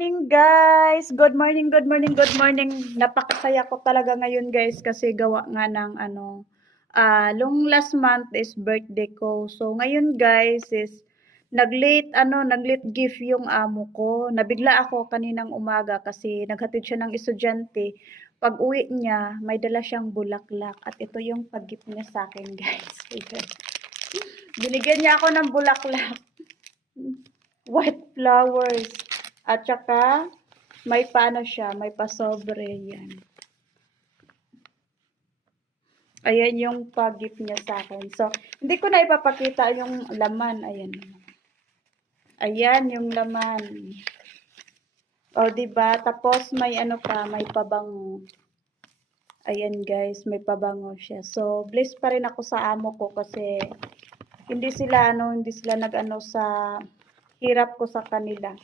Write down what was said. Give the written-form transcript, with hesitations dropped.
Morning guys! Good morning, good morning, good morning. Napakasaya ko talaga ngayon guys kasi gawa nga ng long last month is birthday ko. So ngayon guys is nag-late gift yung amo ko. Nabigla ako kaninang umaga kasi naghatid siya ng estudyante. Pag uwi niya, may dala siyang bulaklak at ito yung pag-gift niya sa akin guys. Binigyan niya ako ng bulaklak. White flowers. At saka, may paano siya, may pasobre yan. Ayan yung pag-gift niya sa akin. So, hindi ko na ipapakita yung laman. Ayan. Ayan yung laman. O, diba? Tapos, may ano pa, may pabango. Ayan guys, may pabango siya. So, blessed pa rin ako sa amo ko kasi hindi sila nag-ano sa hirap ko sa kanila.